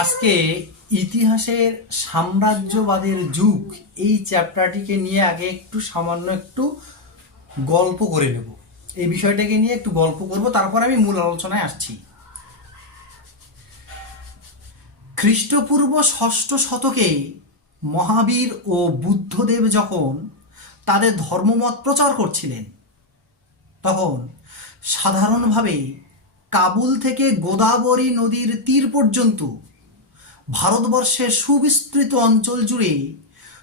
আজকে ইতিহাসের সাম্রাজ্যবাদের যুগ, এই চ্যাপ্টারটিকে নিয়ে আগে একটু সামান্য একটু গল্প করে নেব। এই বিষয়টাকে নিয়ে একটু গল্প করব, তারপর আমি মূল আলোচনায় আসছি। খ্রিস্টপূর্ব ষষ্ঠ শতকে মহাবীর ও বুদ্ধদেব যখন তাদের ধর্মমত প্রচার করছিলেন, তখন সাধারণভাবে কাবুল থেকে গোদাবরী নদীর তীর পর্যন্ত ভারতবর্ষের সুবিস্তৃত অঞ্চল জুড়ে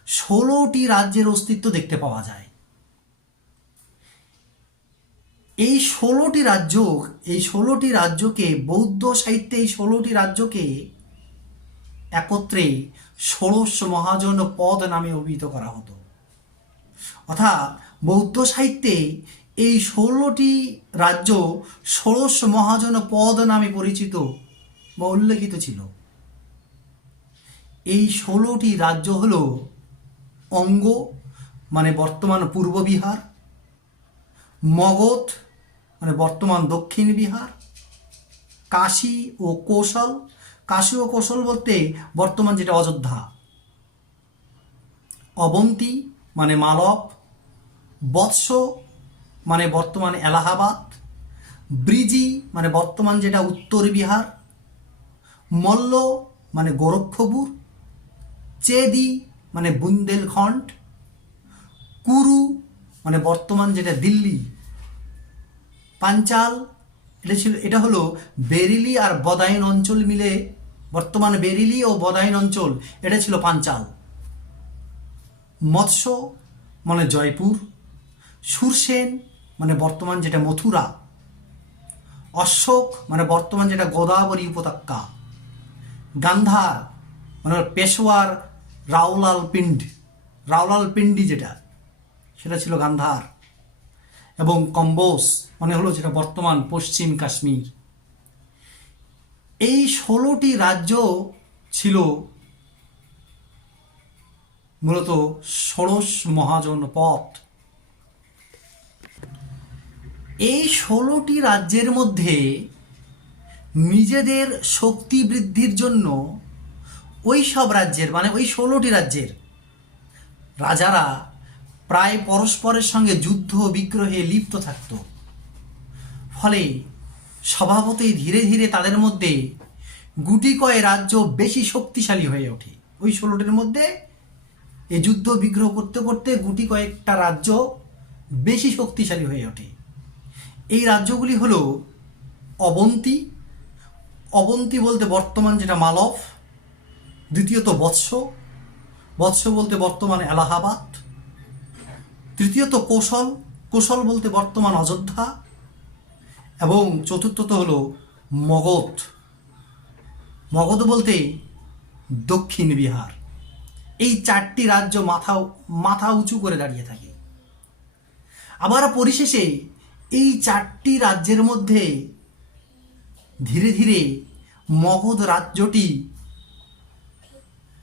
ষোলোটি রাজ্যের অস্তিত্ব দেখতে পাওয়া যায়। এই ষোলোটি রাজ্য, এই ষোলোটি রাজ্যকে, বৌদ্ধ সাহিত্যে এই ষোলোটি রাজ্যকে একত্রে ষোড়শ মহাজন পদ নামে অভিহিত করা হতো। অর্থাৎ বৌদ্ধ সাহিত্যে এই ষোলোটি রাজ্য ষোড়শ মহাজন পদ নামে পরিচিত বা উল্লেখিত ছিল। এই ষোলোটি রাজ্য হল অঙ্গ মানে বর্তমান পূর্ব বিহার, মগধ মানে বর্তমান দক্ষিণ বিহার, কাশী ও কৌশল। কাশী ও কৌশল বলতে বর্তমান যেটা অযোধ্যা। অবন্তী মানে মালব। বৎস মানে বর্তমান এলাহাবাদ। ব্রিজি মানে বর্তমান যেটা উত্তর বিহার। মল্ল মানে গোরক্ষপুর। চেদি মানে বুন্দেলখণ্ড, কুরু মানে বর্তমান যেটা দিল্লি, পাঞ্চাল, এটা ছিল, এটা হলো বেরিলি আর বদাইন অঞ্চল মিলে, বর্তমান বেরিলি ও বদাইন অঞ্চল, এটা ছিল পাঞ্চাল। মৎস্য মানে জয়পুর। সুরসেন মানে বর্তমান যেটা মথুরা। অশোক মানে বর্তমান যেটা গোদাবরী উপত্যকা। গান্ধার মানে পেশোয়ার রাওলাল পিন্ড রাওলাল পিন্ডি যেটা, সেটা ছিল গান্ধার। এবং কম্বোস মানে হলো যেটা বর্তমান পশ্চিম কাশ্মীর। এই ষোলোটি রাজ্য ছিল মূলত ষোড়শ মহাজন পথ। এই ষোলোটি রাজ্যের মধ্যে নিজেদের শক্তি বৃদ্ধির জন্য ওই সব রাজ্যের মানে ওই ষোলোটি রাজ্যের রাজারা প্রায় পরস্পরের সঙ্গে যুদ্ধ বিগ্রহে লিপ্ত থাকত। ফলে স্বভাবতই ধীরে ধীরে তাদের মধ্যে গুটি কয় রাজ্য বেশি শক্তিশালী হয়ে ওঠে। ওই ষোলোটির মধ্যে এই যুদ্ধ বিগ্রহ করতে করতে গুটি কয়েকটা রাজ্য বেশি শক্তিশালী হয়ে ওঠে। এই রাজ্যগুলি হলো অবন্তী। অবন্তী বলতে বর্তমান যেটা মালব দ্বিতীয়ত বৎস। বৎস বলতে বর্তমান এলাহাবাদ। তৃতীয়ত কৌশল। কৌশল বলতে বর্তমান অযোধ্যা। এবং চতুর্থত হল মগধ। মগধ বলতে দক্ষিণ বিহার। এই চারটি রাজ্য মাথা মাথা উঁচু করে দাঁড়িয়ে থাকে। আবার পরিশেষে এই চারটি রাজ্যের মধ্যে ধীরে ধীরে মগধ রাজ্যটি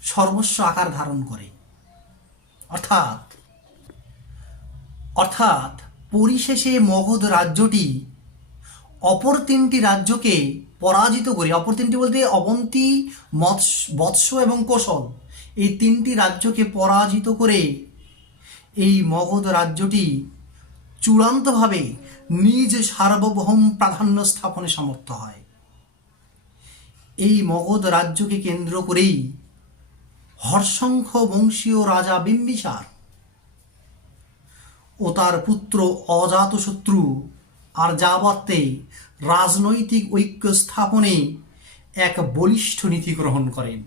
সর্বস্ব আকার ধারণ করে। অর্থাৎ অর্থাৎ পরিশেষে মগধ রাজ্যটি অপর তিনটি রাজ্যকে পরাজিত করে, অপর তিনটি বলতে অবন্তী বৎস এবং কৌশল, এই তিনটি রাজ্যকে পরাজিত করে এই মগধ রাজ্যটি চূড়ান্তভাবে নিজ সার্বভৌম প্রাধান্য স্থাপনে সমর্থ হয়। এই মগধ রাজ্যকে কেন্দ্র করেই হর্ষঙ্খ বংশীয় রাজা বিম্বিসার ও তার পুত্র অজাতশত্রু আর যাবত্তে রাজনৈতিক ঐক্য স্থাপনে এক বলিষ্ঠ নীতি গ্রহণ করেন।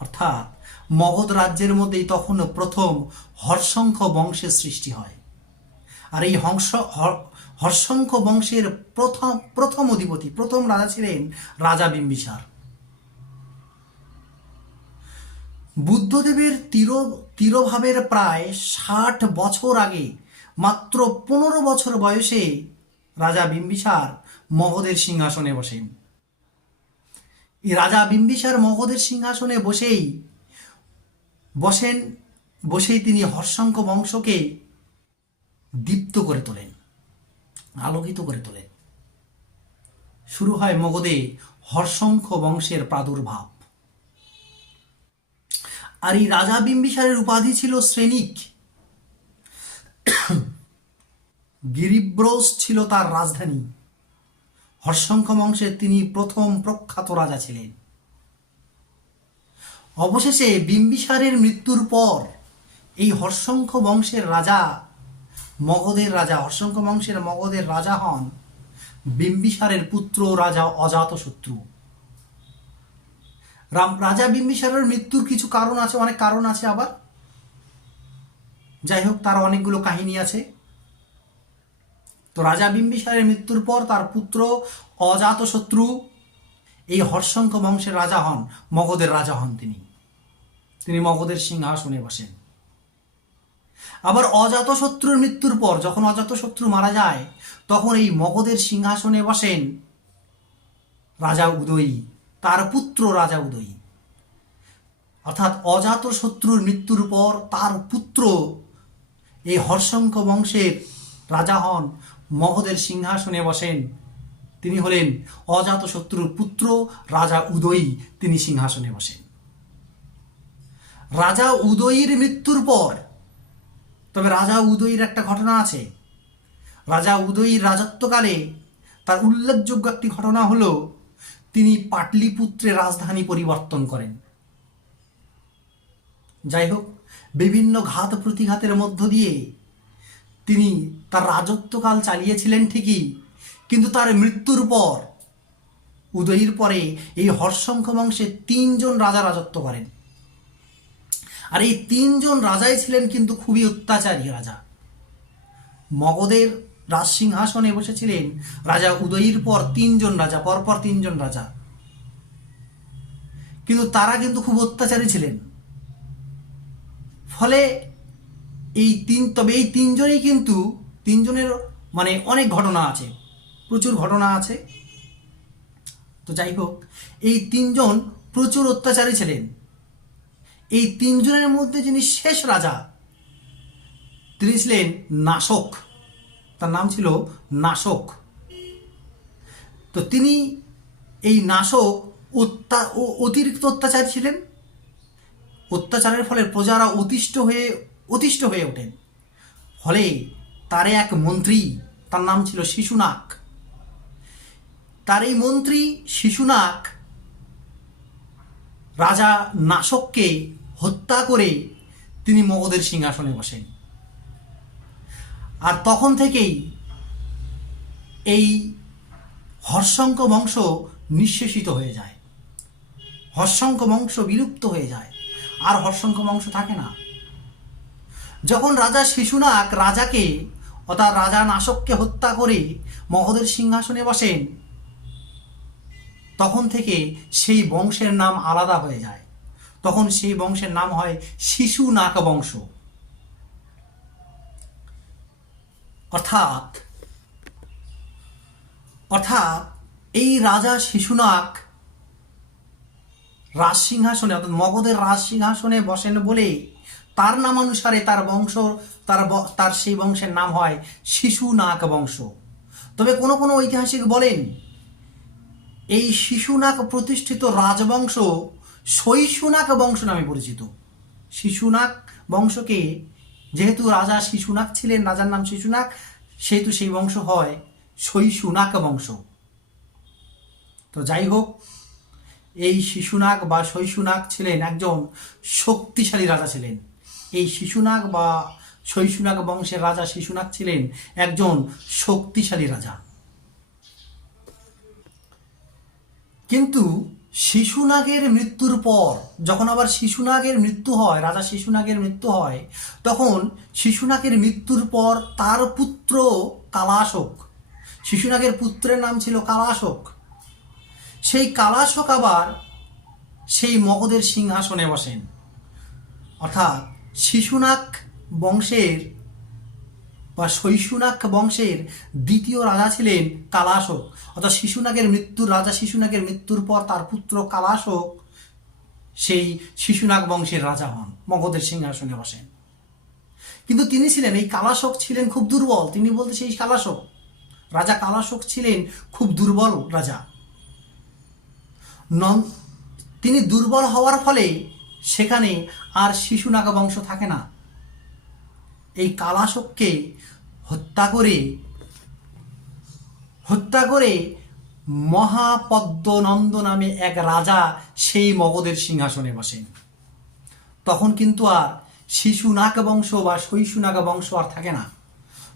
অর্থাৎ মগধ রাজ্যের মধ্যেই তখন প্রথম হর্ষঙ্খ বংশের সৃষ্টি হয়। আর এই হংস, হর- হর্ষঙ্খ বংশের প্রথম প্রথম অধিপতি, প্রথম রাজা ছিলেন রাজা বিম্বিসার বুদ্ধদেবের তির, তিরোভাবের প্রায় ষাট বছর আগে, মাত্র পনেরো বছর বয়সে রাজা বিম্বিসার মগধের সিংহাসনে বসেন। রাজা বিম্বিসার মগধের সিংহাসনে বসেই, বসেন, বসেই তিনি হর্ষঙ্ক বংশকে দীপ্ত করে তোলেন, আলোকিত করে তোলেন। শুরু হয় মগধে হর্ষঙ্খ বংশের প্রাদুর্ভাব। আর এই রাজা বিম্বিসারের উপাধি ছিল শ্রেণিক। গিরিব্রোস ছিল তার রাজধানী। হর্ষঙ্খ বংশের তিনি প্রথম প্রখ্যাত রাজা ছিলেন। অবশেষে বিম্বিসারের মৃত্যুর পর এই হর্ষঙ্খ বংশের রাজা, মগধের রাজা হর্ষঙ্খ বংশের মগধের রাজা হন বিম্বিসারের পুত্র রাজা অজাতশত্রু। রাম, রাজা বিম্বিসারের মৃত্যুর কিছু কারণ আছে, অনেক কারণ আছে আবার। যাই হোক, তার অনেকগুলো কাহিনী আছে। তো রাজা বিম্বিসারের মৃত্যুর পর তার পুত্র অজাতশত্রু এই হর্ষঙ্খ বংশের রাজা হন, মগধের রাজা হন তিনি। তিনি মগধের সিংহাসনে বসেন। আবার অজাতশত্রুর মৃত্যুর পর যখন অজাতশত্রু মারা যায়, তখন এই মগধের সিংহাসনে বসেন রাজা উদয়ী। তার পুত্র রাজা উদয়ী। অর্থাৎ অজাতশত্রুর মৃত্যুর পর তার পুত্র এই হর্ষঙ্খ বংশের রাজা হন, মগধের সিংহাসনে বসেন। তিনি হলেন অজাতশত্রুর পুত্র, রাজা উদয়ী, তিনি সিংহাসনে বসেন। রাজা উদয়ীর মৃত্যুর পর, তবে রাজা উদয়ীর একটা ঘটনা আছে। রাজা উদয়ীর রাজত্বকালে তার উল্লেখযোগ্য একটি ঘটনা হলো তিনি পাটলিপুত্রে রাজধানী পরিবর্তন করেন। যাই হোক বিভিন্ন ঘাত প্রতিঘাতের মধ্য দিয়ে তিনি তার রাজত্বকাল চালিয়েছিলেন ঠিকই, কিন্তু তার মৃত্যুর পর, উদয়ীর পরে এই হর্ষঙ্খ বংশে তিনজন রাজা রাজত্ব করেন। আর এই তিনজন রাজাই ছিলেন কিন্তু খুবই অত্যাচারী রাজা। মগধের রাজসিংহাসনে বসেছিলেন রাজা উদয়ীর পর তিনজন রাজা, পরপর তিনজন রাজা। কিন্তু তারা কিন্তু খুব অত্যাচারী ছিলেন। ফলে এই তিন, তবে এই তিনজনেই কিন্তু, তিনজনের মানে অনেক ঘটনা আছে, প্রচুর ঘটনা আছে। তো যাই হোক, এই তিনজন প্রচুর অত্যাচারী ছিলেন। এই তিনজনের মধ্যে যিনি শেষ রাজা, তিনি ছিলেন নাশক। তার নাম ছিল নাশক। তো তিনি এই নাশক অত্যা অতিরিক্ত অত্যাচার ছিলেন। অত্যাচারের ফলে প্রজারা অতিষ্ঠ হয়ে অতিষ্ঠ হয়ে ওঠেন। ফলে তার এক মন্ত্রী, তার নাম ছিল শিশুনাক তার এই মন্ত্রী শিশুনাক রাজা নাশককে হত্যা করে তিনি মগধের সিংহাসনে বসেন। আর তখন থেকেই এই হর্ষঙ্ক বংশ নিঃশেষিত হয়ে যায়। হর্ষঙ্ক বংশ বিলুপ্ত হয়ে যায়। আর হর্ষঙ্ক বংশ থাকে না। যখন রাজা শিশুনাক রাজাকে অর্থাৎ রাজা নাশককে হত্যা করে মগধের সিংহাসনে বসেন, তখন থেকে সেই বংশের নাম আলাদা হয়ে যায়। তখন সেই বংশের নাম হয় শিশু নাক বংশ। অর্থাৎ অর্থাৎ এই রাজা শিশুনাক রাজসিংহাসনে, অর্থাৎ মগধের রাজসিংহাসনে বসেন বলে তার নামানুসারে তার বংশ, তার তার সেই বংশের নাম হয় শিশুনাক বংশ। তবে কোনো কোনো ঐতিহাসিক বলেন, এই শিশুনাক প্রতিষ্ঠিত রাজবংশ শৈশুনাক বংশ নামে পরিচিত। শিশুনাক বংশকে যেহেতু রাজা শিশুনাক ছিলেন, রাজার নাম শিশুনাক সেহেতু সেই বংশ হয় শৈশুনাক বংশ। তো যাই হোক, এই শিশুনাগ বা শৈশুনাগ ছিলেন একজন শক্তিশালী রাজা ছিলেন। এই শিশুনাগ বা শৈশুনাগ বংশের রাজা শিশুনাগ ছিলেন একজন শক্তিশালী রাজা। কিন্তু শিশুনাগের মৃত্যুর পর, যখন আবার শিশুনাগের মৃত্যু হয়, রাজা শিশুনাগের মৃত্যু হয়, তখন শিশুনাগের মৃত্যুর পর তার পুত্র কালাশোক, শিশুনাগের পুত্রের নাম ছিল কালাশোক। সেই কালাশোক আবার সেই মগধের সিংহাসনে বসেন। অর্থাৎ শিশুনাক বংশের বা শৈশুনাক বংশের দ্বিতীয় রাজা ছিলেন কালাশোক। অর্থাৎ শিশুনাগের মৃত্যুর, রাজা শিশুনাগের মৃত্যুর পর তার পুত্র কালাশোক, সেই শিশুনাগ বংশের রাজা হন, মগধের সিংহাসনে বসেন। কিন্তু তিনি ছিলেন, এই কালাশোক ছিলেন খুব দুর্বল। তিনি বলতে সেই কালাশোক, রাজা কালাশোক ছিলেন খুব দুর্বল রাজা। নন, তিনি দুর্বল হওয়ার ফলে সেখানে আর শিশুনাগ বংশ থাকে না। এই কালাশককে হত্যা করে হত্যা করে মহাপদ্মনন্দ নামে এক রাজা সেই মগধের সিংহাসনে বসেন। তখন কিন্তু আর শিশুনাগ বংশ বা শৈশু শৈশুনাগ বংশ আর থাকে না।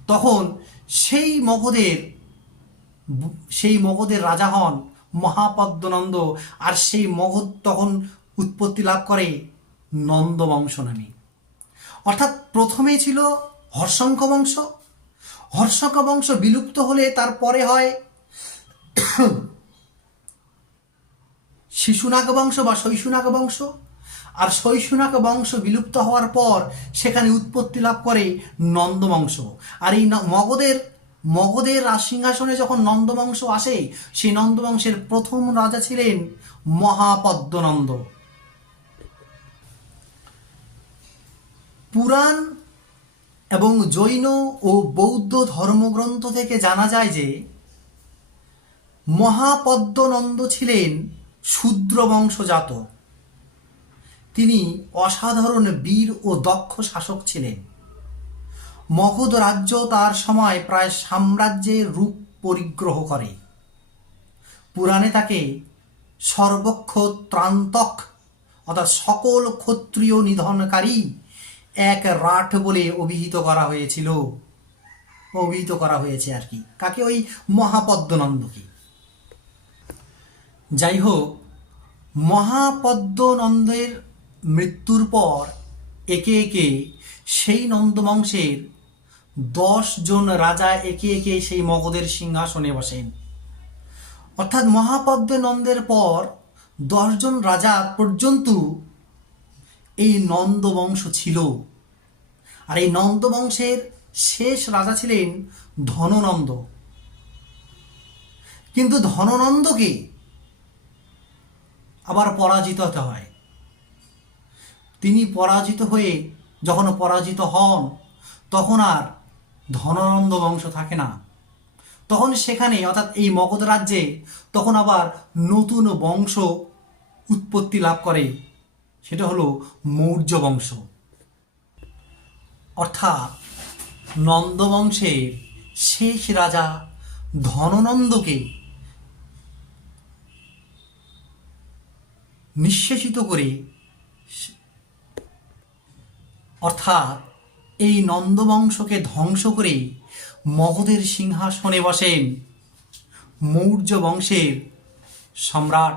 তখন সেই মগধের সেই মগধের রাজা হন মহাপদ্মনন্দ আর সেই মগধ তখন উৎপত্তি লাভ করে নন্দ বংশ নামে। অর্থাৎ প্রথমেই ছিল হর্ষঙ্ক বংশ। হর্ষক বংশ বিলুপ্ত হলে তারপরে হয় শিশুনাগ বংশ বা শৈশুনাগ বংশ। আর শৈশুনাগ বংশ বিলুপ্ত হওয়ার পর সেখানে উৎপত্তি লাভ করে নন্দ বংশ। আর এই মগধের মগধের সিংহাসনে যখন নন্দ বংশ আসে, সেই নন্দ বংশের প্রথম রাজা ছিলেন মহাপদ্মনন্দ। পুরাণ এবং জৈন ও বৌদ্ধ ধর্মগ্রন্থ থেকে জানা যায় যে মহাপদ্মনন্দ ছিলেন শূদ্র বংশজাত। তিনি অসাধারণ বীর ও দক্ষ শাসক ছিলেন। মগধ রাজ্য তার সময় প্রায় সাম্রাজ্যের রূপ পরিগ্রহ করে। পুরাণে তাকে সর্বক্ষ ত্রান্তক অর্থাৎ সকল ক্ষত্রিয় নিধনকারী এক রাঠ বলে অভিহিত করা হয়েছিল। অভিহিত করা হয়েছে আর কি। কাকে? ওই মহাপদ্মনন্দকে। যাই হোক, মহাপদ্মনন্দের মৃত্যুর পর একে একে সেই নন্দবংশের দশ জন রাজা একে একে সেই মগধের সিংহাসনে বসেন। অর্থাৎ মহাপদ্মনন্দের পর দশজন রাজা পর্যন্ত এই নন্দবংশ ছিল। আর এই নন্দবংশের শেষ রাজা ছিলেন ধননন্দ। কিন্তু ধননন্দকে আবার পরাজিত হতে হয়। তিনি পরাজিত হয়ে যখন পরাজিত হন, তখন আর ধননন্দ বংশ থাকে না। তখন সেখানে, অর্থাৎ এই মগধ রাজ্যে, তখন আবার নতুন বংশ উৎপত্তি লাভ করে। সেটা হলো মৌর্য বংশ। অর্থাৎ নন্দবংশের শেষ রাজা ধননন্দকে নিঃশেষিত করে অর্থাৎ এই নন্দবংশকে ধ্বংস করে মগধের সিংহাসনে বসেন মৌর্য বংশের সম্রাট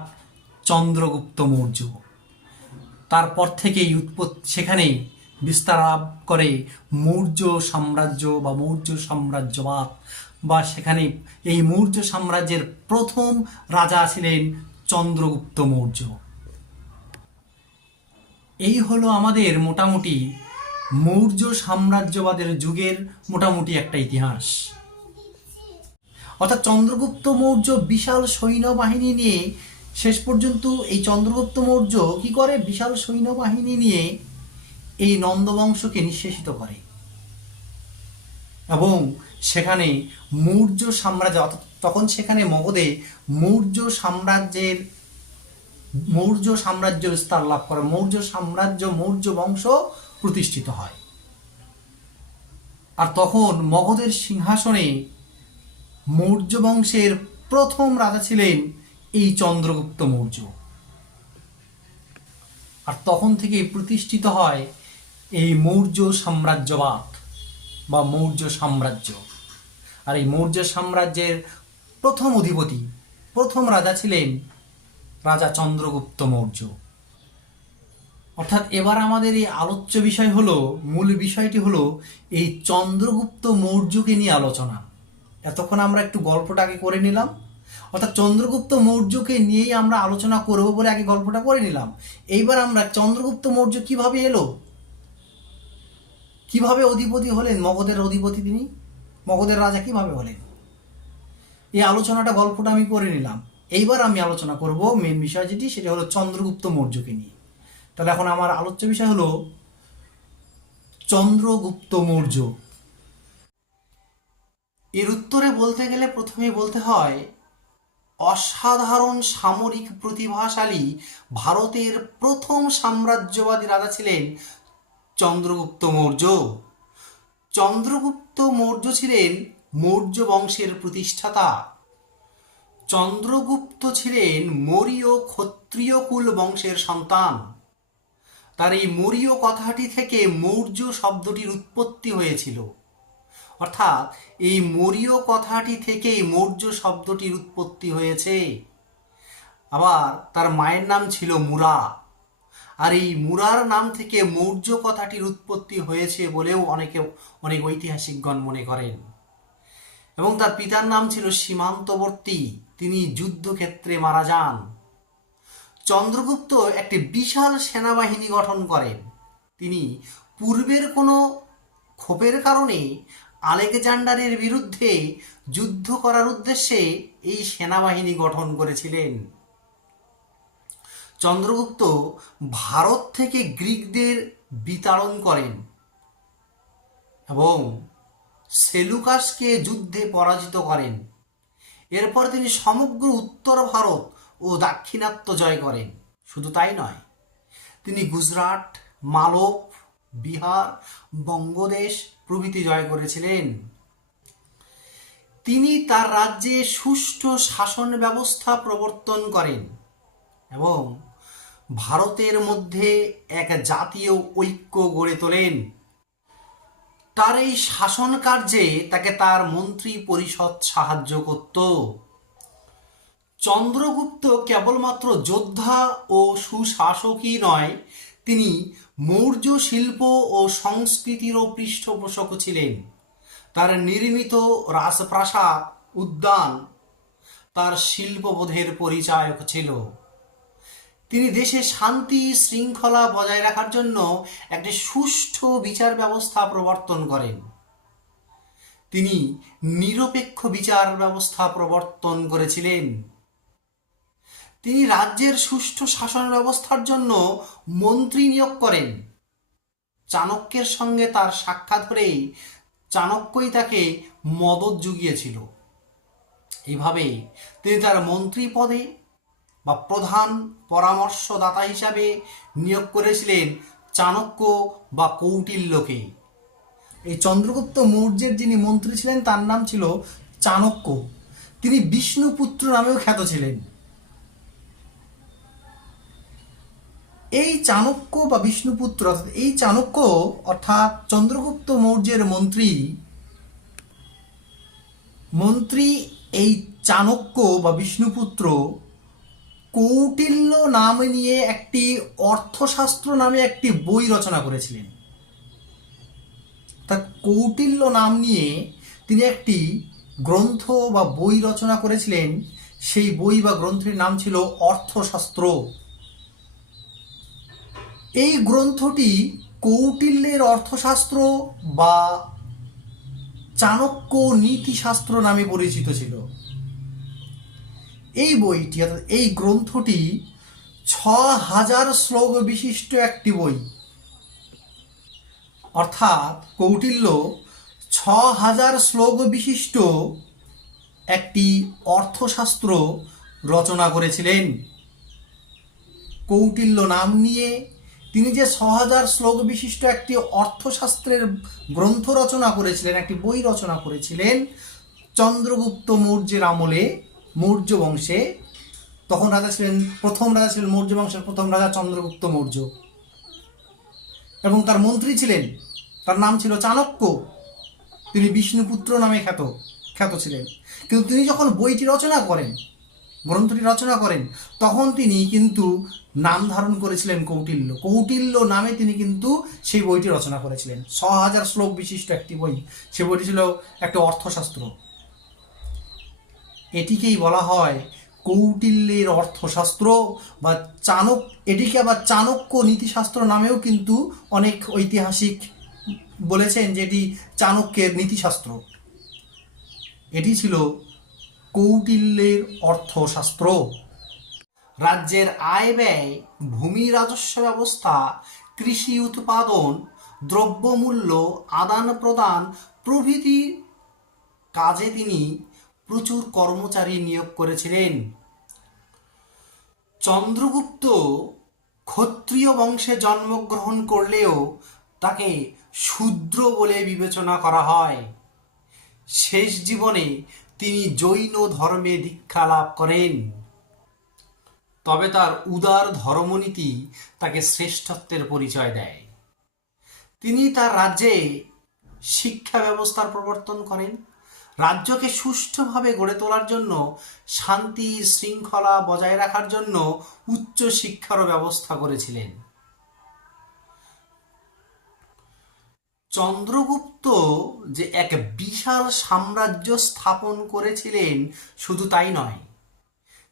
চন্দ্রগুপ্ত মৌর্য। তারপর থেকেই উৎপত্তি সেখানে বিস্তার লাভ করে মৌর্য সাম্রাজ্য বা মৌর্য সাম্রাজ্যবাদ বা সেখানে এই মৌর্য সাম্রাজ্যের প্রথম রাজা ছিলেন চন্দ্রগুপ্ত মৌর্য। এই হলো আমাদের মোটামুটি মৌর্য সাম্রাজ্যবাদের যুগের মোটামুটি একটা ইতিহাস। অর্থাৎ চন্দ্রগুপ্ত মৌর্য বিশাল সৈন্যবাহিনী নিয়ে শেষ পর্যন্ত এই চন্দ্রগুপ্ত মৌর্য কি করে বিশাল সৈন্যবাহিনী নিয়ে এই নন্দবংশকে নিঃশেষিত করে? এবং সেখানে মৌর্য সাম্রাজ্য তখন সেখানে মগধে মৌর্য সাম্রাজ্যের, মৌর্য সাম্রাজ্য বিস্তার লাভ করে। মৌর্য সাম্রাজ্য, মৌর্য বংশ প্রতিষ্ঠিত হয়। আর তখন মগধের সিংহাসনে মৌর্য বংশের প্রথম রাজা ছিলেন এই চন্দ্রগুপ্ত মৌর্য। আর তখন থেকে প্রতিষ্ঠিত হয় এই মৌর্য সাম্রাজ্যবাদ বা মৌর্য সাম্রাজ্য। আর এই মৌর্য সাম্রাজ্যের প্রথম অধিপতি, প্রথম রাজা ছিলেন রাজা চন্দ্রগুপ্ত মৌর্য। অর্থাৎ এবার আমাদের এই আলোচ্য বিষয় হলো, মূল বিষয়টি হলো এই চন্দ্রগুপ্ত মৌর্যকে নিয়ে আলোচনা। এতক্ষণ আমরা একটু গল্পটাকে করে নিলাম। অর্থাৎ চন্দ্রগুপ্ত মৌর্যকে নিয়েই আমরা আলোচনা করব বলে আগে গল্পটা করে নিলাম। এইবার আমরা চন্দ্রগুপ্ত মৌর্য কীভাবে এলো? কীভাবে অধিপতি হলেন? মগধের অধিপতি তিনি? মগধের রাজা কীভাবে হলেন? এই আলোচনাটা, গল্পটা আমি করে নিলাম। এইবার আমি আলোচনা করব মেন বিষয় যেটি, সেটা হলো চন্দ্রগুপ্ত মৌর্যকে নিয়ে। তাহলে এখন আমার আলোচ্য বিষয় হলো, চন্দ্রগুপ্ত মৌর্য। এর উত্তরে বলতে গেলে প্রথমে বলতে হয় অসাধারণ সামরিক প্রতিভাশালী ভারতের প্রথম সাম্রাজ্যবাদী রাজা ছিলেন চন্দ্রগুপ্ত মৌর্য। চন্দ্রগুপ্ত মৌর্য ছিলেন মৌর্য বংশের প্রতিষ্ঠাতা। চন্দ্রগুপ্ত ছিলেন মৌর্য ক্ষত্রিয় কুল বংশের সন্তান। তার এই মৌর্য কথাটি থেকে মৌর্য শব্দটির উৎপত্তি হয়েছিল। অর্থাৎ এই মৌর্য কথাটি থেকেই মৌর্য শব্দটির উৎপত্তি হয়েছে। আবার তার মায়ের নাম ছিল মুরা। আর এই মুরার নাম থেকে মৌর্য কথাটির উৎপত্তি হয়েছে বলেও অনেকে, অনেক ঐতিহাসিকগণ মনে করেন। এবং তার পিতার নাম ছিল সীমান্তবর্তী। তিনি যুদ্ধক্ষেত্রে মারা যান। চন্দ্রগুপ্ত একটি বিশাল সেনাবাহিনী গঠন করেন। তিনি পূর্বের কোনো ক্ষোভের কারণে আলেকজান্ডারের বিরুদ্ধে যুদ্ধ করার উদ্দেশ্যে এই সেনাবাহিনী গঠন করেছিলেন। চন্দ্রগুপ্ত ভারত থেকে গ্রিকদের বিতাড়ন করেন এবং সেলুকাসকে যুদ্ধে পরাজিত করেন। এরপর তিনি সমগ্র উত্তর ভারত ও দাক্ষিণাত্য জয় করেন। শুধু তাই নয়, তিনি গুজরাট, মালব, বিহার, বঙ্গদেশ প্রভৃতি জয় করেছিলেন। তিনি তার রাজ্যে সুষ্ঠু শাসন ব্যবস্থা প্রবর্তন করেন এবং ভারতের মধ্যে এক জাতীয় ঐক্য গড়ে তোলেন। তার এই শাসন কার্যে তাকে তার মন্ত্রী পরিষদ সাহায্য করত। চন্দ্রগুপ্ত কেবলমাত্র যোদ্ধা ও সুশাসকই নয় তিনি মৌর্য শিল্প ও সংস্কৃতিরও পৃষ্ঠপোষক ছিলেন। তার নির্মিত রাজপ্রাসাদ উদ্যান তার শিল্পবোধের পরিচায়ক ছিল। তিনি দেশে শান্তি শৃঙ্খলা বজায় রাখার জন্য একটি সুষ্ঠু বিচার ব্যবস্থা প্রবর্তন করেন। তিনি নিরপেক্ষ বিচার ব্যবস্থা প্রবর্তন করেছিলেন। তিনি রাজ্যের সুষ্ঠু শাসন ব্যবস্থার জন্য মন্ত্রী নিয়োগ করেন। চাণক্যের সঙ্গে তার সাক্ষাৎ হলেই চাণক্যই তাকে মদত জুগিয়েছিল। এইভাবে তিনি তার মন্ত্রী পদে বা প্রধান পরামর্শদাতা হিসাবে নিয়োগ করেছিলেন চাণক্য বা কৌটিল্যকে। এই চন্দ্রগুপ্ত মৌর্যের যিনি মন্ত্রী ছিলেন, তার নাম ছিল চাণক্য। তিনি বিষ্ণুপুত্র নামেও খ্যাত ছিলেন। এই চাণক্য বা বিষ্ণুপুত্র, অর্থাৎ এই চাণক্য, অর্থাৎ চন্দ্রগুপ্ত মৌর্যের মন্ত্রী মন্ত্রী এই চাণক্য বা বিষ্ণুপুত্র কৌটিল্য নাম নিয়ে একটি অর্থশাস্ত্র নামে একটি বই রচনা করেছিলেন। তা কৌটিল্য নাম নিয়ে তিনি একটি গ্রন্থ বা বই রচনা করেছিলেন। সেই বই বা গ্রন্থের নাম ছিল অর্থশাস্ত্র। এই গ্রন্থটি কৌটিল্যের অর্থশাস্ত্র বা চাণক্য নীতিশাস্ত্র নামে পরিচিত ছিল। এই বইটি, অর্থাৎ এই গ্রন্থটি ছ হাজার শ্লোক বিশিষ্ট একটি বই। অর্থাৎ কৌটিল্য ছ হাজার শ্লোক বিশিষ্ট একটি অর্থশাস্ত্র রচনা করেছিলেন। কৌটিল্য নাম নিয়ে তিনি যে ছ হাজার শ্লোক বিশিষ্ট একটি অর্থশাস্ত্রের গ্রন্থ রচনা করেছিলেন, একটি বই রচনা করেছিলেন, চন্দ্রগুপ্ত মৌর্যের আমলে মৌর্য বংশে। তখন রাজা ছিলেন, প্রথম রাজা ছিলেন মৌর্য বংশের প্রথম রাজা চন্দ্রগুপ্ত মৌর্য। এবং তার মন্ত্রী ছিলেন, তার নাম ছিল চাণক্য। তিনি বিষ্ণুপুত্র নামে খ্যাত খ্যাত ছিলেন। কিন্তু তিনি যখন বইটি রচনা করেন গ্রন্থটি রচনা করেন, তখন তিনি কিন্তু নাম ধারণ করেছিলেন কৌটিল্য। কৌটিল্য নামে তিনি কিন্তু সেই বইটি রচনা করেছিলেন। ছ হাজার শ্লোক বিশিষ্ট একটি বই। সে বইটি ছিল একটা অর্থশাস্ত্র। এটিকেই বলা হয় কৌটিল্যের অর্থশাস্ত্র বা চাণক, এটিকে আবার চাণক্য নীতিশাস্ত্র নামেও কিন্তু অনেক ঐতিহাসিক বলেছেন যে এটি চাণক্যের নীতিশাস্ত্র। এটি ছিল কৌটিল্যের অর্থশাস্ত্র। রাজ্যের আয় ব্যয়, ভূমি রাজস্ব ব্যবস্থা, কৃষি উৎপাদন, দ্রব্যমূল্য, আদান প্রদান প্রভৃতি কাজে তিনি প্রচুর কর্মচারী নিয়োগ করেছিলেন। চন্দ্রগুপ্ত ক্ষত্রিয় বংশে জন্মগ্রহণ করলেও তাকে শূদ্র বলে বিবেচনা করা হয়। শেষ জীবনে তিনি জৈন ধর্মে দীক্ষা লাভ করেন। তবে তার উদার ধর্মনীতি তাকে শ্রেষ্ঠত্বের পরিচয় দেয়। তিনি তার রাজ্যে শিক্ষা ব্যবস্থার প্রবর্তন করেন। রাজ্যকে সুষ্ঠুভাবে গড়ে তোলার জন্য, শান্তি শৃঙ্খলা বজায় রাখার জন্য উচ্চ শিক্ষারও ব্যবস্থা করেছিলেন। চন্দ্রগুপ্ত যে এক বিশাল সাম্রাজ্য স্থাপন করেছিলেন, শুধু তাই নয়,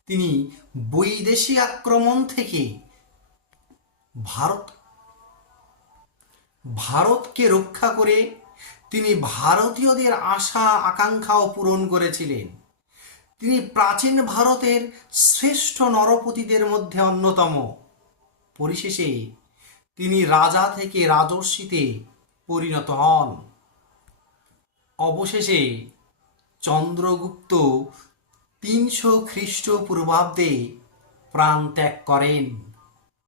তিনি বৈদেশিক আক্রমণ থেকে ভারত, ভারতকে রক্ষা করে তিনি ভারতীয়দের আশা, আকাঙ্ক্ষাও পূরণ করেছিলেন। তিনি প্রাচীন ভারতের শ্রেষ্ঠ নরপতিদের মধ্যে অন্যতম। পরিশেষে তিনি রাজা থেকে রাজর্ষিতে পরিণত হন। অবশেষে চন্দ্রগুপ্ত তিনশো খ্রিস্টপূর্বাব্দে প্রাণ ত্যাগ করেন।